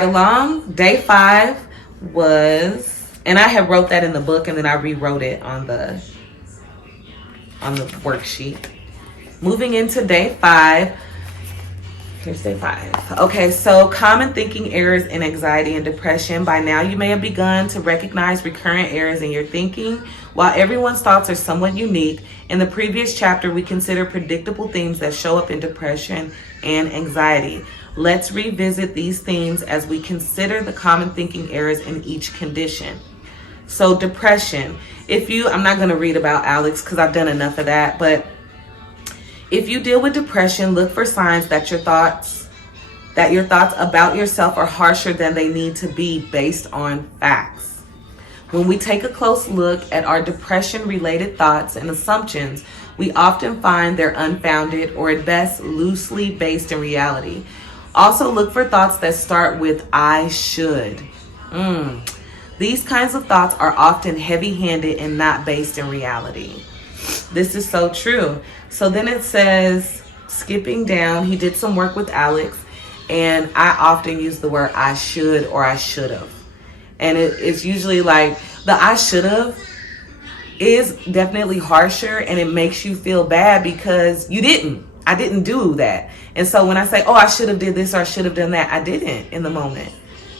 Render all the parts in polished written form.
right along. Day 5 was, and I had wrote that in the book and then I rewrote it on the worksheet. Moving into day 5. Here's day 5. Okay, so common thinking errors in anxiety and depression. By now you may have begun to recognize recurrent errors in your thinking. While everyone's thoughts are somewhat unique, in the previous chapter we considered predictable themes that show up in depression and anxiety. Let's revisit these themes as we consider the common thinking errors in each condition. So depression, I'm not going to read about Alex because I've done enough of that, but if you deal with depression, look for signs that your thoughts about yourself are harsher than they need to be based on facts. When we take a close look at our depression-related thoughts and assumptions, we often find they're unfounded or at best loosely based in reality. Also look for thoughts that start with I should. These kinds of thoughts are often heavy-handed and not based in reality. This is so true. So then it says, skipping down, he did some work with Alex, and I often use the word I should or I should have. And it's usually like the I should have is definitely harsher, and it makes you feel bad because I didn't do that. And so when I say, oh, I should have did this or I should have done that, I didn't in the moment.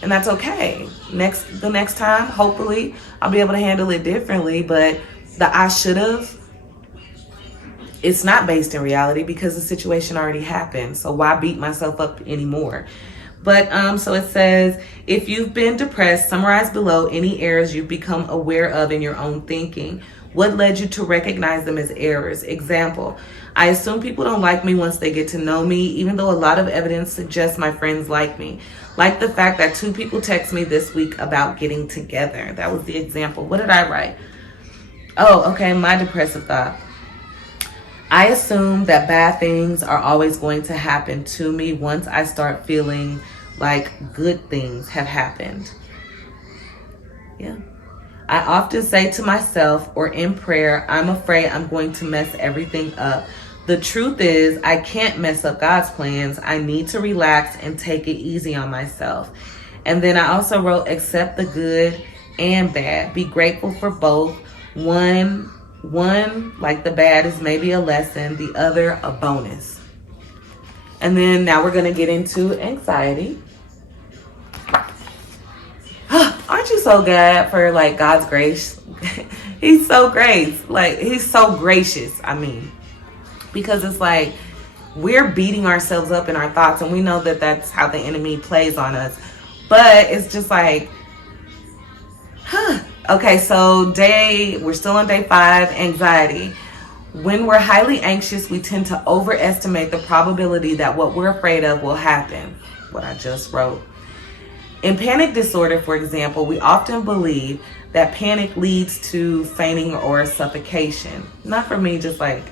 And that's okay. The next time, hopefully, I'll be able to handle it differently. But the I should have, it's not based in reality because the situation already happened. So why beat myself up anymore? But so it says, if you've been depressed, summarize below any errors you've become aware of in your own thinking. What led you to recognize them as errors? Example, I assume people don't like me once they get to know me, even though a lot of evidence suggests my friends like me. Like the fact that 2 people text me this week about getting together. That was the example. What did I write? Oh, okay, my depressive thought. I assume that bad things are always going to happen to me once I start feeling like good things have happened. Yeah. I often say to myself or in prayer, I'm afraid I'm going to mess everything up. The truth is, I can't mess up God's plans. I need to relax and take it easy on myself. And then I also wrote, accept the good and bad. Be grateful for both. One, like the bad, is maybe a lesson. The other, a bonus. And then now we're going to get into anxiety. Aren't you so glad for like God's grace? He's so he's so gracious. Because it's like we're beating ourselves up in our thoughts, and we know that that's how the enemy plays on us. But it's just like, Okay, so we're still on day 5, anxiety. When we're highly anxious, we tend to overestimate the probability that what we're afraid of will happen. What I just wrote. In panic disorder, for example, we often believe that panic leads to fainting or suffocation. Not for me, just like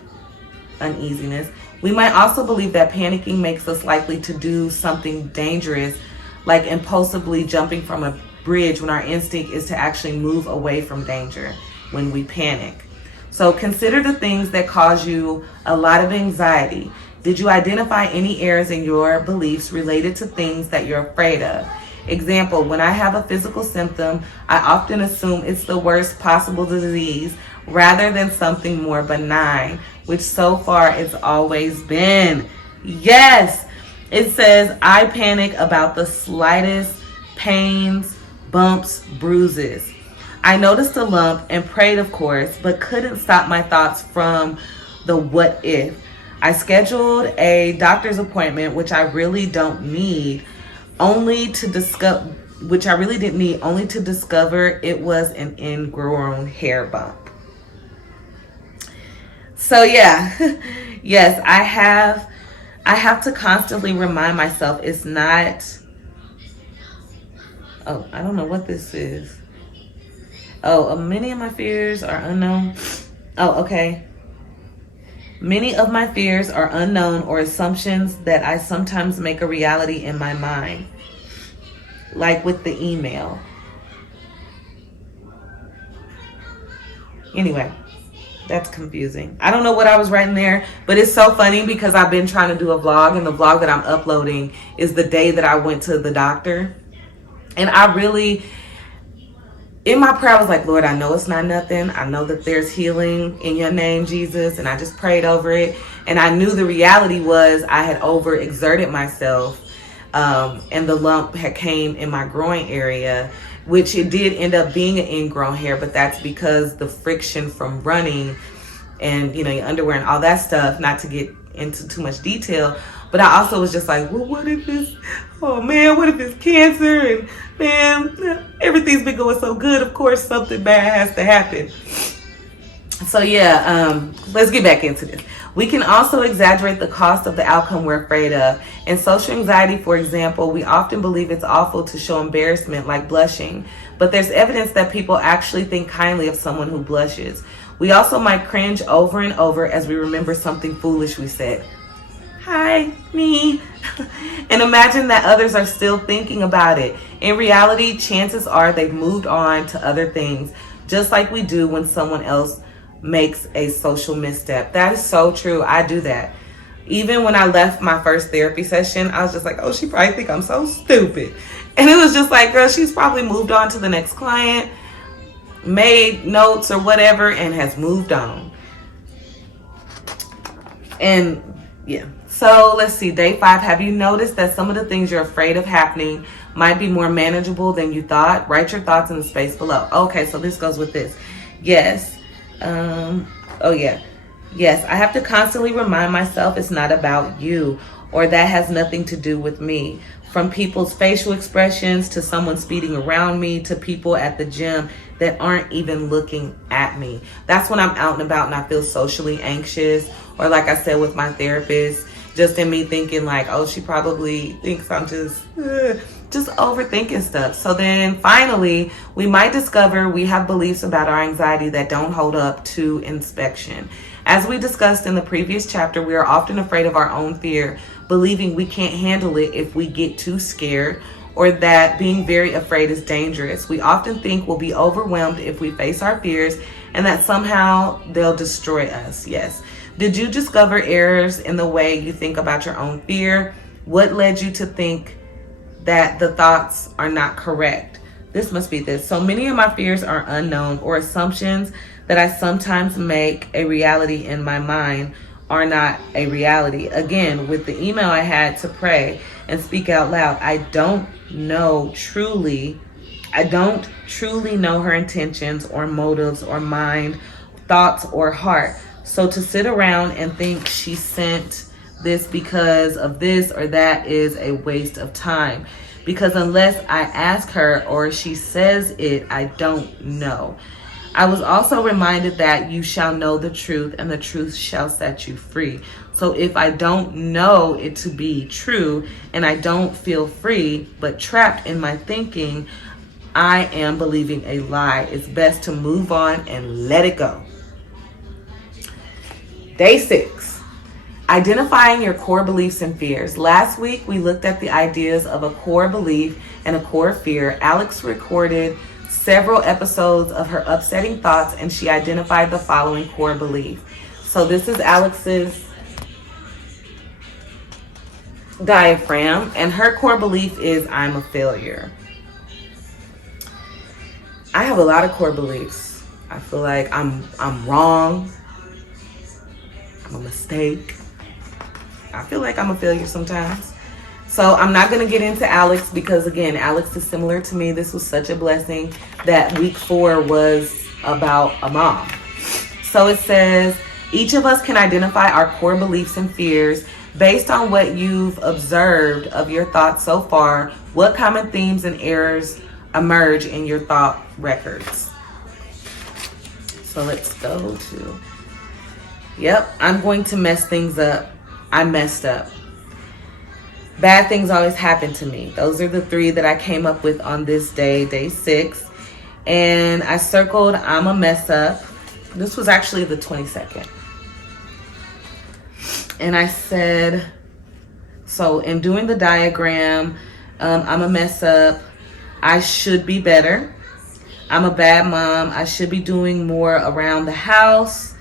uneasiness. We might also believe that panicking makes us likely to do something dangerous, like impulsively jumping from a bridge when our instinct is to actually move away from danger when we panic. So consider the things that cause you a lot of anxiety. Did you identify any errors in your beliefs related to things that you're afraid of? Example, when I have a physical symptom, I often assume it's the worst possible disease rather than something more benign, which so far it's always been. Yes, it says, I panic about the slightest pains, bumps, bruises. I noticed a lump and prayed, of course, but couldn't stop my thoughts from the what if. I scheduled a doctor's appointment, which I really don't need, only to discover it was an ingrown hair bump. So yeah, yes, I have to constantly remind myself it's not, I don't know what this is. Many of my fears are unknown. Okay. Many of my fears are unknown or assumptions that I sometimes make a reality in my mind. Like with the email. Anyway, that's confusing. I don't know what I was writing there, but it's so funny because I've been trying to do a vlog, and the vlog that I'm uploading is the day that I went to the doctor. And I really, in my prayer, I was like, Lord, I know it's not nothing. I know that there's healing in your name, Jesus. And I just prayed over it. And I knew the reality was I had overexerted myself. And the lump had came in my groin area, which it did end up being an ingrown hair. But that's because the friction from running and, you know, your underwear and all that stuff, not to get into too much detail. But I also was just like, well, what if it's, oh man, what if it's cancer? And man, everything's been going so good. Of course, something bad has to happen. So yeah, let's get back into this. We can also exaggerate the cost of the outcome we're afraid of. In social anxiety, for example, we often believe it's awful to show embarrassment, like blushing. But there's evidence that people actually think kindly of someone who blushes. We also might cringe over and over as we remember something foolish we said. Hi, me. And imagine that others are still thinking about it. In reality, chances are they've moved on to other things, just like we do when someone else makes a social misstep. That is so true. I do that. Even when I left my first therapy session, I was just like, oh, she probably think I'm so stupid. And it was just like, girl, she's probably moved on to the next client, made notes or whatever, and has moved on. And yeah. So let's see, day 5. Have you noticed that some of the things you're afraid of happening might be more manageable than you thought? Write your thoughts in the space below. Okay, so this goes with this. Yes. Yes, I have to constantly remind myself it's not about you, or that has nothing to do with me. From people's facial expressions to someone speeding around me to people at the gym that aren't even looking at me. That's when I'm out and about and I feel socially anxious. Or like I said with my therapist, just in me thinking like, oh, she probably thinks I'm just overthinking stuff. So then finally, we might discover we have beliefs about our anxiety that don't hold up to inspection. As we discussed in the previous chapter, we are often afraid of our own fear, believing we can't handle it if we get too scared, or that being very afraid is dangerous. We often think we'll be overwhelmed if we face our fears and that somehow they'll destroy us. Yes. Did you discover errors in the way you think about your own fear? What led you to think that the thoughts are not correct? This must be this. So many of my fears are unknown, or assumptions that I sometimes make a reality in my mind are not a reality. Again, with the email I had to pray and speak out loud, I don't truly know her intentions or motives or mind, thoughts or heart. So to sit around and think she sent this because of this or that is a waste of time. Because unless I ask her or she says it, I don't know. I was also reminded that you shall know the truth and the truth shall set you free. So if I don't know it to be true and I don't feel free but trapped in my thinking, I am believing a lie. It's best to move on and let it go. Day 6, identifying your core beliefs and fears. Last week, we looked at the ideas of a core belief and a core fear. Alex recorded several episodes of her upsetting thoughts, and she identified the following core belief. So this is Alex's diaphragm, and her core belief is I'm a failure. I have a lot of core beliefs. I feel like I'm wrong. I'm a mistake. I feel like I'm a failure sometimes. So I'm not going to get into Alex because, again, Alex is similar to me. This was such a blessing that week 4 was about a mom. So it says, each of us can identify our core beliefs and fears based on what you've observed of your thoughts so far. What common themes and errors emerge in your thought records? So let's go to... Yep, I'm going to mess things up. I messed up. Bad things always happen to me. Those are the 3 that I came up with on this day, day 6. And I circled I'm a mess up. This was actually the 22nd. And I said, so in doing the diagram, I'm a mess up. I should be better. I'm a bad mom. I should be doing more around the house.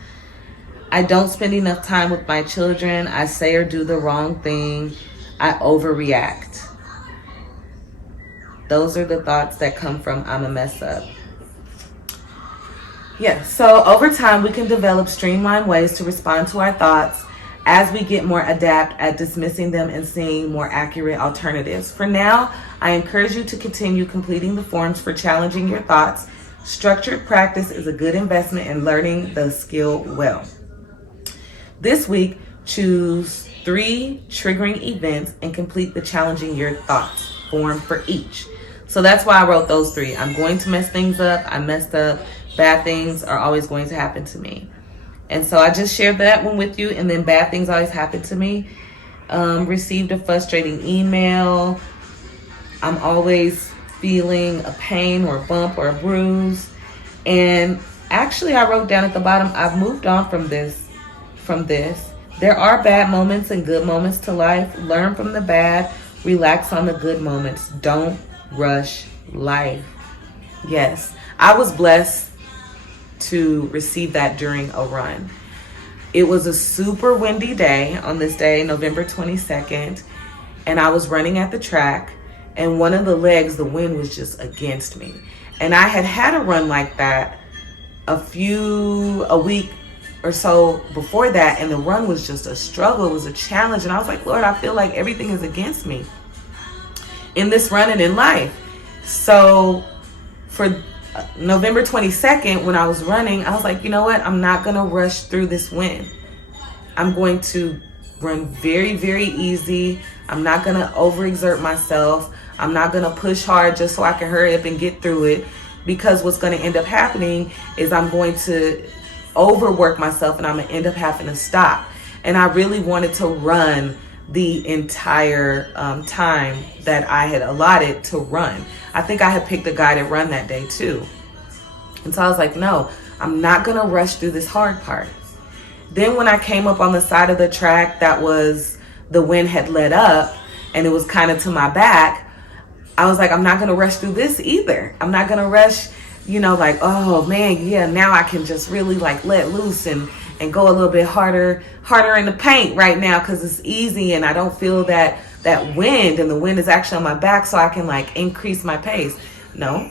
I don't spend enough time with my children. I say or do the wrong thing. I overreact. Those are the thoughts that come from I'm a mess up. Yeah, so over time, we can develop streamlined ways to respond to our thoughts as we get more adept at dismissing them and seeing more accurate alternatives. For now, I encourage you to continue completing the forms for challenging your thoughts. Structured practice is a good investment in learning the skill well. This week, choose 3 triggering events and complete the challenging your thoughts form for each. So that's why I wrote those 3. I'm going to mess things up. I messed up. Bad things are always going to happen to me. And so I just shared that one with you. And then bad things always happen to me. Received a frustrating email. I'm always feeling a pain or a bump or a bruise. And actually I wrote down at the bottom, I've moved on from this. There are bad moments and good moments to life. Learn from the bad. Relax on the good moments. Don't rush life. Yes, I was blessed to receive that during a run. It was a super windy day on this day, November 22nd, and I was running at the track, and one of the legs, the wind was just against me. And I had a run like that a week or so before that, and the run was just a struggle. It was a challenge, and I was like, Lord, I feel like everything is against me in this run and in life. So for November 22nd, when I was running, I was like, you know what? I'm not going to rush through this win. I'm going to run very, very easy. I'm not going to overexert myself. I'm not going to push hard just so I can hurry up and get through it, because what's going to end up happening is I'm going to overwork myself and I'm going to end up having to stop. And I really wanted to run the entire time that I had allotted to run. I think I had picked a guided run that day too. And so I was like, no, I'm not gonna rush through this hard part. Then when I came up on the side of the track, the wind had let up and it was kind of to my back, I was like, I'm not gonna rush through this either. I'm not gonna rush, like, oh man, yeah, now I can just really like let loose and go a little bit harder in the paint right now because it's easy and I don't feel that wind, and the wind is actually on my back, so I can like increase my pace. No,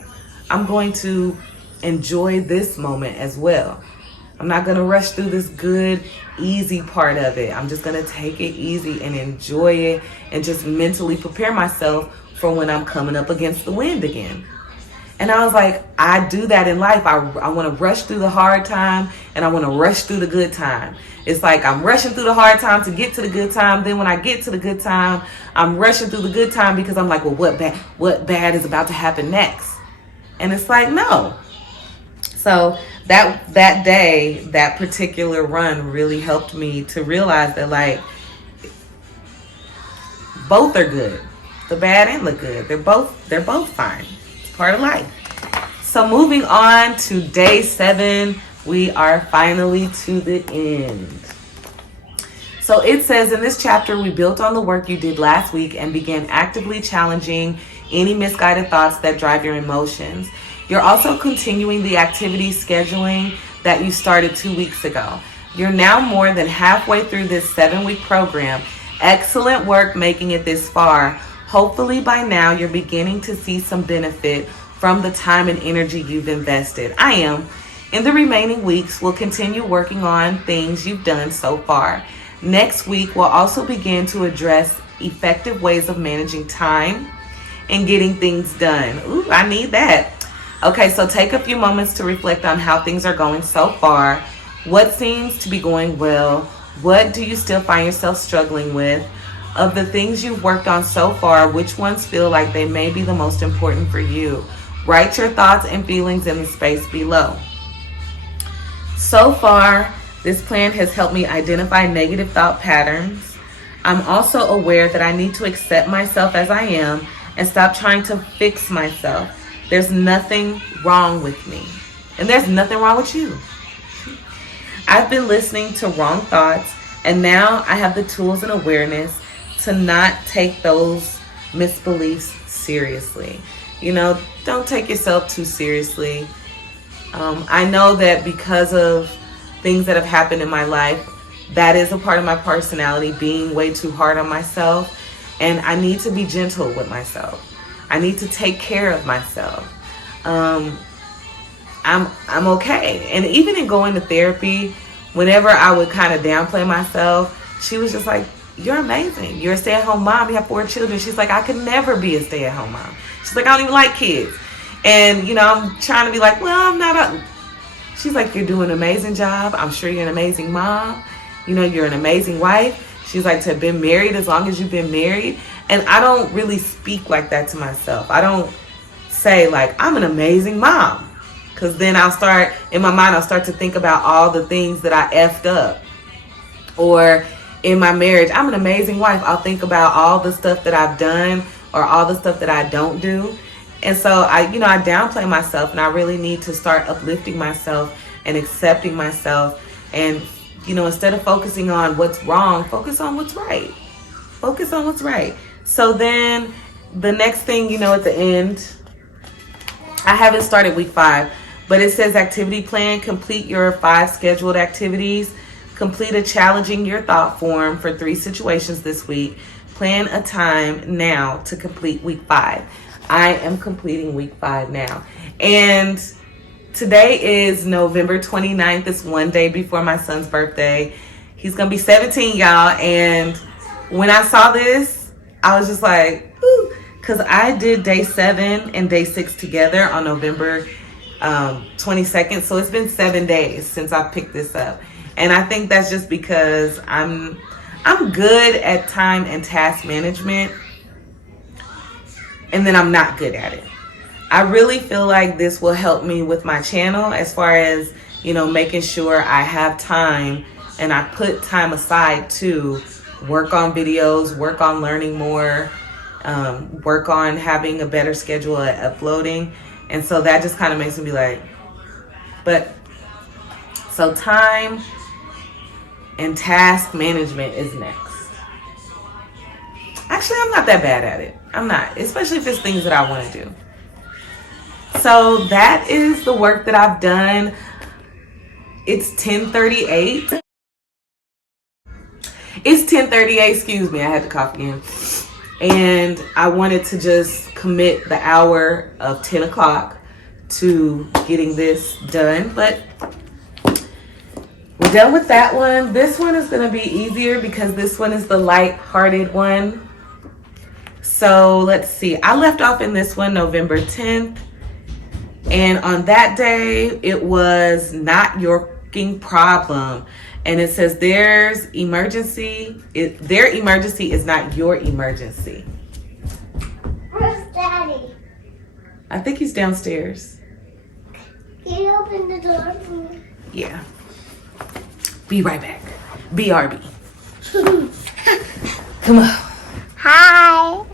I'm going to enjoy this moment as well. I'm not going to rush through this good, easy part of it. I'm just going to take it easy and enjoy it and just mentally prepare myself for when I'm coming up against the wind again. And I was like, I do that in life. I want to rush through the hard time and I want to rush through the good time. It's like I'm rushing through the hard time to get to the good time. Then when I get to the good time, I'm rushing through the good time because I'm like, well, what bad is about to happen next? And it's like, no. So that day, that particular run really helped me to realize that like both are good. The bad and the good. They're both fine. Part of life. So moving on to day 7, we are finally to the end. So it says in this chapter, we built on the work you did last week and began actively challenging any misguided thoughts that drive your emotions. You're also continuing the activity scheduling that you started 2 weeks ago. You're now more than halfway through this 7-week program. Excellent work making it this far. Hopefully by now you're beginning to see some benefit from the time and energy you've invested. I am. In the remaining weeks, we'll continue working on things you've done so far. Next week, we'll also begin to address effective ways of managing time and getting things done. Ooh, I need that. Okay, so take a few moments to reflect on how things are going so far. What seems to be going well? What do you still find yourself struggling with? Of the things you've worked on so far, which ones feel like they may be the most important for you? Write your thoughts and feelings in the space below. So far, this plan has helped me identify negative thought patterns. I'm also aware that I need to accept myself as I am and stop trying to fix myself. There's nothing wrong with me, and there's nothing wrong with you. I've been listening to wrong thoughts, and now I have the tools and awareness to not take those misbeliefs seriously. Don't take yourself too seriously. I know that because of things that have happened in my life, that is a part of my personality, being way too hard on myself, and I need to be gentle with myself. I need to take care of myself. I'm okay. And even in going to therapy, whenever I would kind of downplay myself, she was just like, you're amazing. You're a stay-at-home mom. You have 4 children. She's like, I could never be a stay-at-home mom. She's like, I don't even like kids. And, I'm trying to be like, well, I'm not a... She's like, you're doing an amazing job. I'm sure you're an amazing mom. You're an amazing wife. She's like, to have been married as long as you've been married. And I don't really speak like that to myself. I don't say like, I'm an amazing mom. Because then I'll start to think about all the things that I effed up. Or in my marriage, I'm an amazing wife. I'll think about all the stuff that I've done or all the stuff that I don't do. And so I downplay myself, and I really need to start uplifting myself and accepting myself. And, instead of focusing on what's wrong, focus on what's right. Focus on what's right. So then the next thing, at the end, I haven't started week 5. But it says activity plan, complete your 5 scheduled activities, complete a challenging your thought form for 3 situations this week, plan a time now to complete week 5. I am completing week 5 now. And today is November 29th. It's one day before my son's birthday. He's going to be 17, y'all. And when I saw this, I was just like, ooh, because I did day 7 and day 6 together on November 22nd. So it's been 7 days since I picked this up. And I think that's just because I'm good at time and task management, and then I'm not good at it. I really feel like this will help me with my channel as far as, making sure I have time and I put time aside to work on videos, work on learning more, work on having a better schedule at uploading. And so that just kind of makes me be like, so time and task management is next. Actually, I'm not that bad at it. I'm not, especially if it's things that I want to do. So that is the work that I've done. It's 10:38. It's 10:38, excuse me, I had to cough again. And I wanted to just commit the hour of 10 o'clock to getting this done. But we're done with that one. This one is going to be easier because this one is the light-hearted one. So let's see. I left off in this one November 10th. And on that day, it was not your fucking problem. And it says their emergency is not your emergency. Where's Daddy? I think he's downstairs. Can you open the door for me? Yeah. Be right back. BRB. Come on. Hi.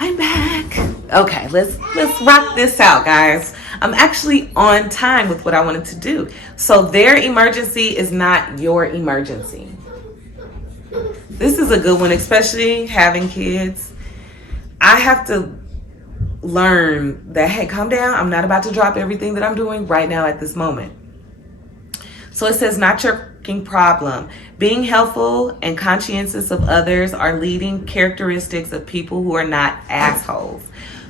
I'm back. Okay, let's rock this out, guys. I'm actually on time with what I wanted to do. So their emergency is not your emergency. This is a good one, especially having kids. I have to learn that, hey, calm down. I'm not about to drop everything that I'm doing right now at this moment. So it says, not your problem. Being helpful and conscientious of others are leading characteristics of people who are not assholes.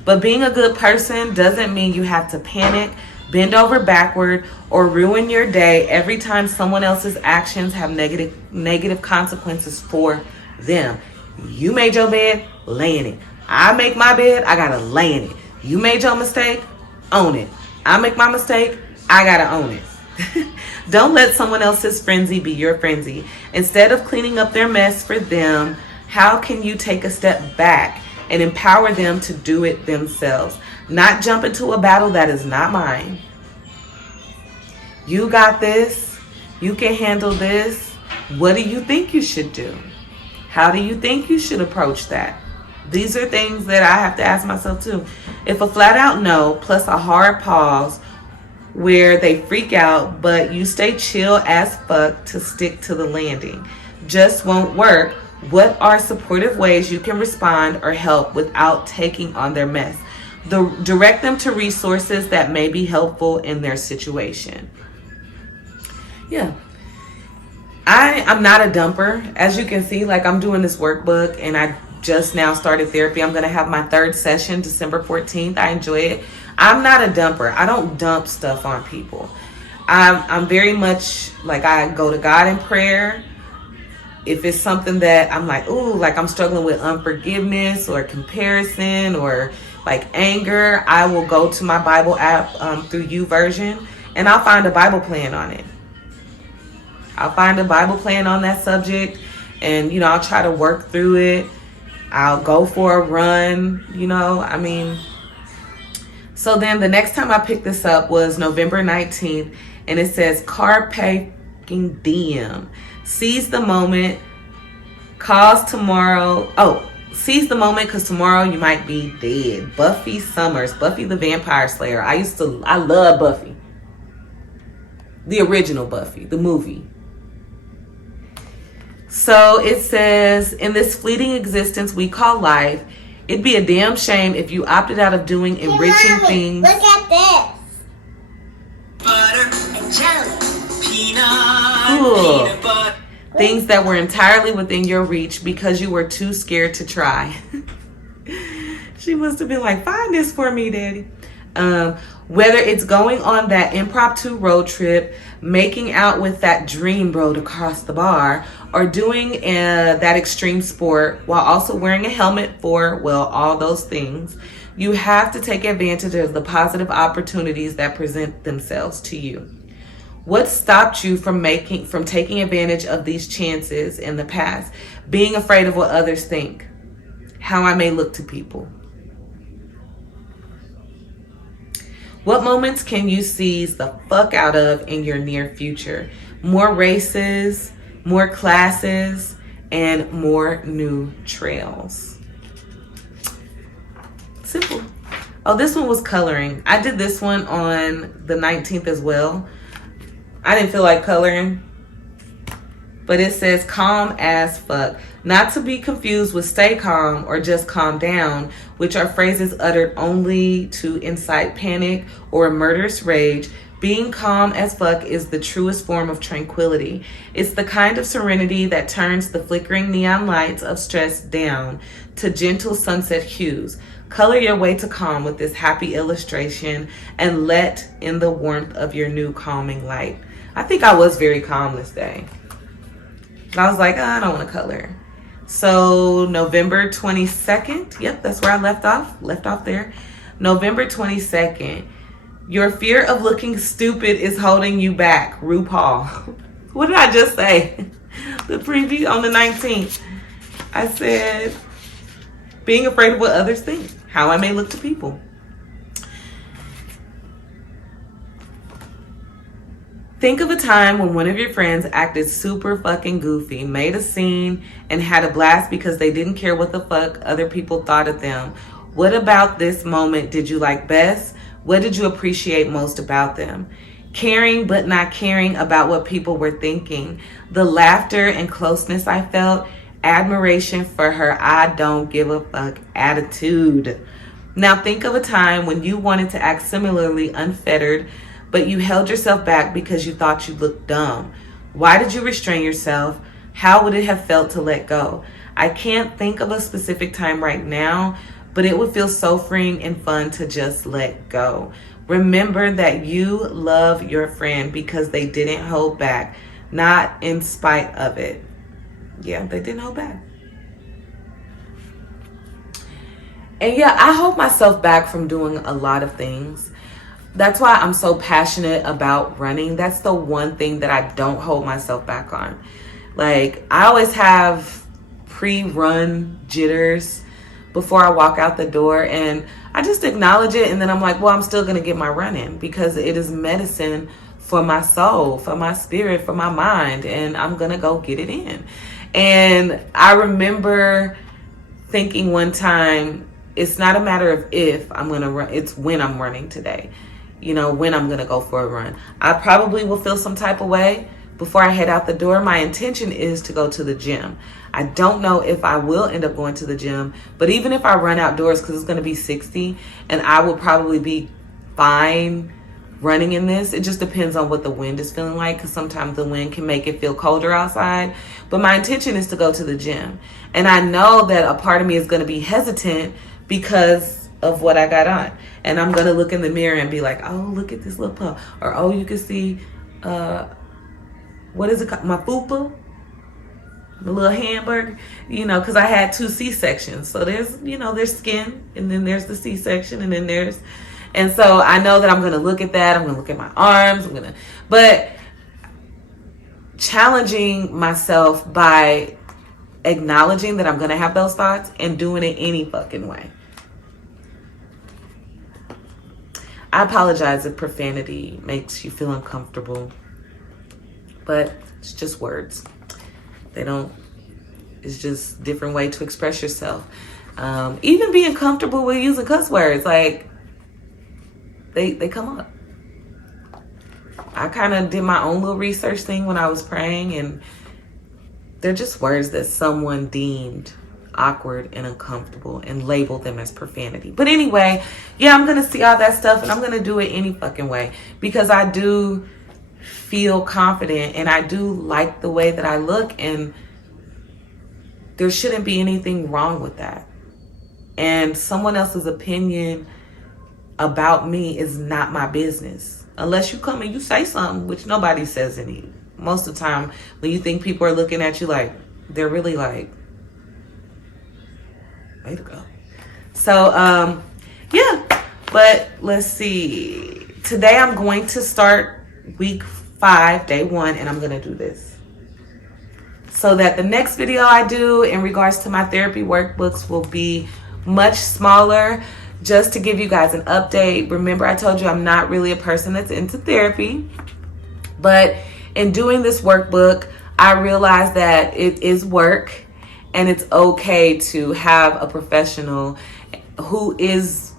But being a good person doesn't mean you have to panic, bend over backward, or ruin your day every time someone else's actions have negative consequences for them. You made your bed, lay in it. I make my bed, I gotta lay in it. You made your mistake, own it. I make my mistake, I gotta own it. Don't let someone else's frenzy be your frenzy. Instead of cleaning up their mess for them, how can you take a step back and empower them to do it themselves? Not jump into a battle that is not mine. You got this. You can handle this. What do you think you should do? How do you think you should approach that? These are things that I have to ask myself too. If a flat out no plus a hard pause where they freak out, but you stay chill as fuck to stick to the landing, just won't work. What are supportive ways you can respond or help without taking on their mess? Direct them to resources that may be helpful in their situation. Yeah. I'm not a dumper. As you can see, like, I'm doing this workbook and I just now started therapy. I'm going to have my third session December 14th. I enjoy it. I'm not a dumper. I don't dump stuff on people. I'm very much like, I go to God in prayer. If it's something that I'm like, ooh, like I'm struggling with unforgiveness or comparison or like anger, I will go to my Bible app through YouVersion, and I'll find a Bible plan on it. I'll find a Bible plan on that subject, and, you know, I'll try to work through it. I'll go for a run, you know, I mean. So then the next time I picked this up was November 19th, and it says, Carpe Diem. Seize the moment, cause tomorrow. Oh, seize the moment because tomorrow you might be dead. Buffy Summers, Buffy the Vampire Slayer. I love Buffy. The original Buffy, the movie. So it says, in this fleeting existence we call life, it'd be a damn shame if you opted out of doing enriching things. Look at this. Butter and jelly, Cool. peanut butter. Things that were entirely within your reach because you were too scared to try. She must have been like, find this for me, Daddy. Whether it's going on that impromptu road trip, making out with that dream bro across the bar, or doing that extreme sport while also wearing a helmet for, well, all those things, you have to take advantage of the positive opportunities that present themselves to you. What stopped you from taking advantage of these chances in the past? Being afraid of what others think, how I may look to people. What moments can you seize the fuck out of in your near future? More races, more classes, and more new trails. Simple. Oh, this one was coloring. I did this one on the 19th as well. I didn't feel like coloring, but it says calm as fuck. Not to be confused with stay calm or just calm down, which are phrases uttered only to incite panic or a murderous rage. Being calm as fuck is the truest form of tranquility. It's the kind of serenity that turns the flickering neon lights of stress down to gentle sunset hues. Color your way to calm with this happy illustration and let in the warmth of your new calming light. I think I was very calm this day. I was like, I don't want to color. So November 22nd. Yep, that's where I left off there. November 22nd. Your fear of looking stupid is holding you back. RuPaul. What did I just say? The preview on the 19th. I said, being afraid of what others think. How I may look to people. Think of a time when one of your friends acted super fucking goofy, made a scene, and had a blast because they didn't care what the fuck other people thought of them. What about this moment did you like best? What did you appreciate most about them? Caring but not caring about what people were thinking. The laughter and closeness I felt. Admiration for her I don't give a fuck attitude. Now think of a time when you wanted to act similarly unfettered, but you held yourself back because you thought you looked dumb. Why did you restrain yourself? How would it have felt to let go? I can't think of a specific time right now, but it would feel so freeing and fun to just let go. Remember that you love your friend because they didn't hold back, not in spite of it. Yeah, they didn't hold back. And yeah, I hold myself back from doing a lot of things. That's why I'm so passionate about running. That's the one thing that I don't hold myself back on. Like, I always have pre-run jitters before I walk out the door, and I just acknowledge it, and then I'm like, well, I'm still going to get my run in because it is medicine for my soul, for my spirit, for my mind, and I'm going to go get it in. And I remember thinking one time, it's not a matter of if I'm going to run, it's when I'm running today. You know, when I'm going to go for a run. I probably will feel some type of way before I head out the door. My intention is to go to the gym. I don't know if I will end up going to the gym, but even if I run outdoors, because it's going to be 60, and I will probably be fine running in this. It just depends on what the wind is feeling like, because sometimes the wind can make it feel colder outside. But my intention is to go to the gym. And I know that a part of me is going to be hesitant because of what I got on. And I'm going to look in the mirror and be like, oh, look at this little puff. Or, oh, you can see, what is it called? My fupa? The little hamburger, you know, because I had 2 C-sections. So there's, you know, there's skin, and then there's the C-section, and then there's, and so I know that I'm going to look at that. I'm going to look at my arms. But challenging myself by acknowledging that I'm going to have those thoughts and doing it any fucking way. I apologize if profanity makes you feel uncomfortable, but it's just words. It's just different way to express yourself. Even being comfortable with using cuss words, like, they come up. I kind of did my own little research thing when I was praying, and they're just words that someone deemed awkward and uncomfortable and labeled them as profanity. But anyway, yeah, I'm going to see all that stuff, and I'm going to do it any fucking way, because I do feel confident and I do like the way that I look, and there shouldn't be anything wrong with that. And someone else's opinion about me is not my business, unless you come and you say something, which nobody says any. Most of the time when you think people are looking at you like, they're really like, way to go. So yeah, but let's see, today I'm going to start week 5, day 1, and I'm going to do this so that the next video I do in regards to my therapy workbooks will be much smaller. Just to give you guys an update, remember I told you I'm not really a person that's into therapy, but in doing this workbook, I realized that it is work, and it's okay to have a professional who is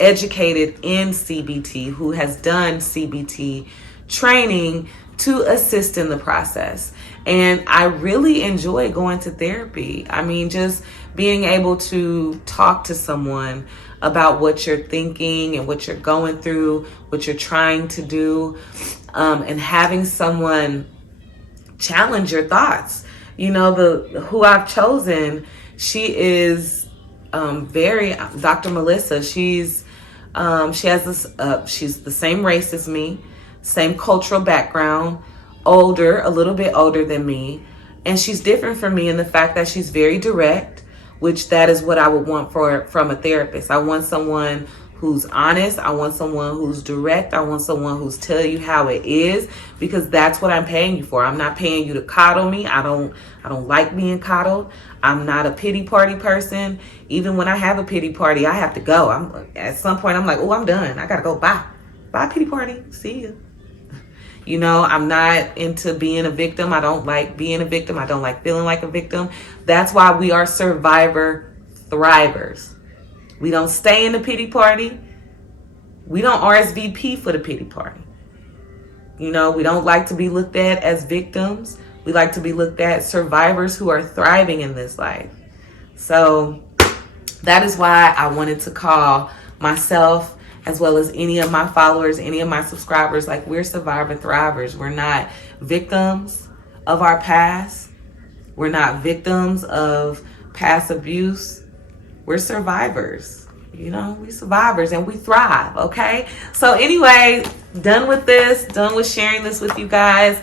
educated in CBT, who has done CBT training to assist in the process. And I really enjoy going to therapy. I mean, just being able to talk to someone about what you're thinking and what you're going through, what you're trying to do, and having someone challenge your thoughts. You know, who I've chosen, she is very, Dr. Melissa. She's she's the same race as me, same cultural background, a little bit older than me, and she's different from me in the fact that she's very direct, which that is what I would want from a therapist. I want someone who's honest. I want someone who's direct. I want someone who's tell you how it is, because that's what I'm paying you for. I'm not paying you to coddle me. I don't like being coddled. I'm not a pity party person. Even when I have a pity party, I have to go. At some point I'm like, oh, I'm done. I gotta go. Bye pity party. See you. You know, I'm not into being a victim. I don't like being a victim. I don't like feeling like a victim. That's why we are survivor thrivers. We don't stay in the pity party. We don't RSVP for the pity party. You know, we don't like to be looked at as victims. We like to be looked at as survivors who are thriving in this life. So that is why I wanted to call myself, as well as any of my followers, any of my subscribers, like, we're survivor thrivers. We're not victims of our past. We're not victims of past abuse. We're survivors. You know, we survivors and we thrive, okay? So anyway, done with this, done with sharing this with you guys.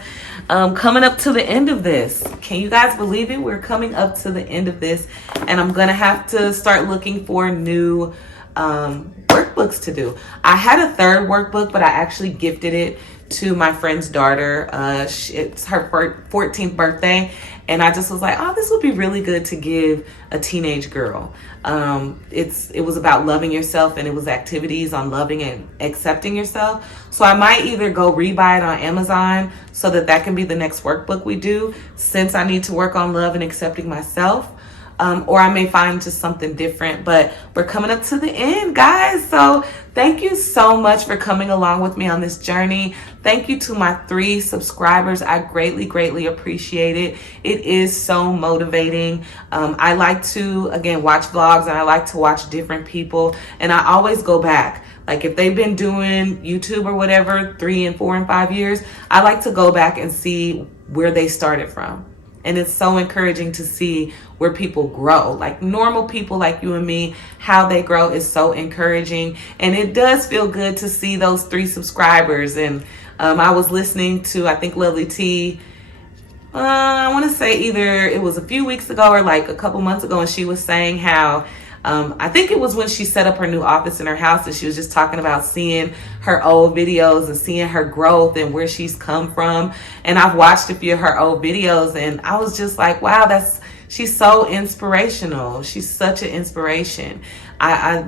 Coming up to the end of this. Can you guys believe it? We're coming up to the end of this, and I'm going to have to start looking for new workbooks to do. I had a 3rd workbook, but I actually gifted it to my friend's daughter. It's her 14th birthday, and I just was like, oh, this would be really good to give a teenage girl. It was about loving yourself, and it was activities on loving and accepting yourself. So I might either go rebuy it on Amazon so that can be the next workbook we do, since I need to work on love and accepting myself. Or I may find just something different, but we're coming up to the end, guys. So thank you so much for coming along with me on this journey. Thank you to my 3 subscribers. I greatly, greatly appreciate it. It is so motivating. I like to, again, watch vlogs, and I like to watch different people, and I always go back. Like if they've been doing YouTube or whatever 3 and 4 and 5 years, I like to go back and see where they started from. And it's so encouraging to see where people grow. Like normal people like you and me, how they grow is so encouraging. And it does feel good to see those 3 subscribers. And I was listening to, I think, Lovely T. I want to say either it was a few weeks ago or like a couple months ago. And she was saying how, I think it was when she set up her new office in her house, and she was just talking about seeing her old videos and seeing her growth and where she's come from. And I've watched a few of her old videos, and I was just like, wow, she's so inspirational. She's such an inspiration. I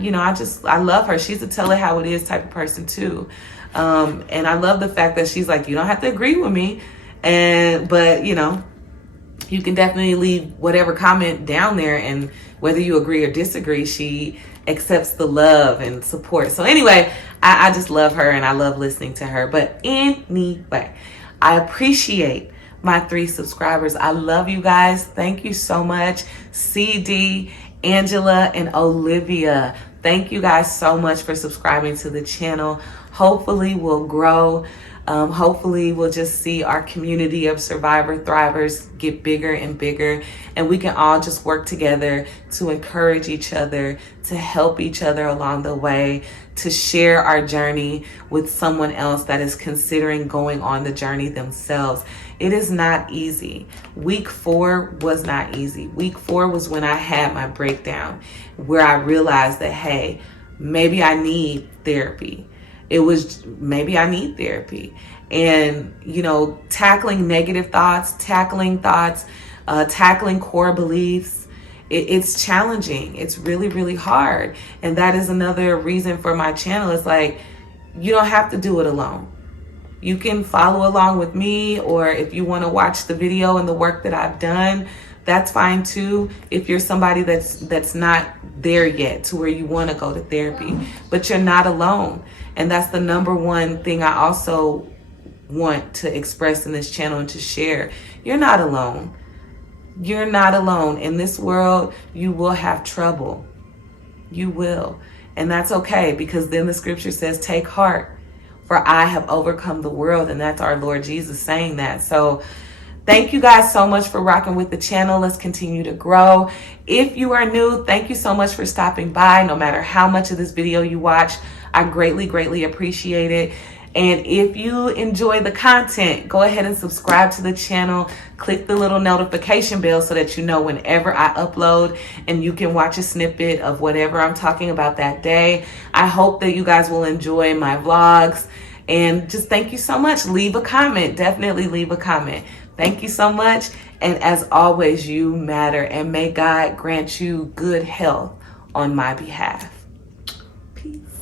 love her. She's a tell it how it is type of person too. And I love the fact that she's like, you don't have to agree with me. But you can definitely leave whatever comment down there, and whether you agree or disagree, she accepts the love and support. So anyway, I just love her and I love listening to her. But anyway, I appreciate my 3 subscribers. I love you guys. Thank you so much. CD, Angela, and Olivia. Thank you guys so much for subscribing to the channel. Hopefully we'll grow. Hopefully we'll just see our community of survivor thrivers get bigger and bigger, and we can all just work together to encourage each other, to help each other along the way, to share our journey with someone else that is considering going on the journey themselves. It is not easy. Week 4 was not easy. Week 4 was when I had my breakdown, where I realized that, hey, maybe I need therapy. It was maybe I need therapy. And, tackling negative thoughts, tackling core beliefs, it's challenging. It's really, really hard. And that is another reason for my channel. It's like, you don't have to do it alone. You can follow along with me, or if you want to watch the video and the work that I've done, that's fine too. If you're somebody that's not there yet to where you want to go to therapy, but you're not alone. And that's the number one thing I also want to express in this channel and to share. You're not alone. You're not alone. In this world, you will have trouble. You will. And that's okay, because then the scripture says, take heart, for I have overcome the world. And that's our Lord Jesus saying that. So thank you guys so much for rocking with the channel. Let's continue to grow. If you are new, thank you so much for stopping by. No matter how much of this video you watch, I greatly, greatly appreciate it. And if you enjoy the content, go ahead and subscribe to the channel. Click the little notification bell so that you know whenever I upload, and you can watch a snippet of whatever I'm talking about that day. I hope that you guys will enjoy my vlogs. And just thank you so much. Leave a comment. Definitely leave a comment. Thank you so much. And as always, you matter. And may God grant you good health on my behalf. Peace.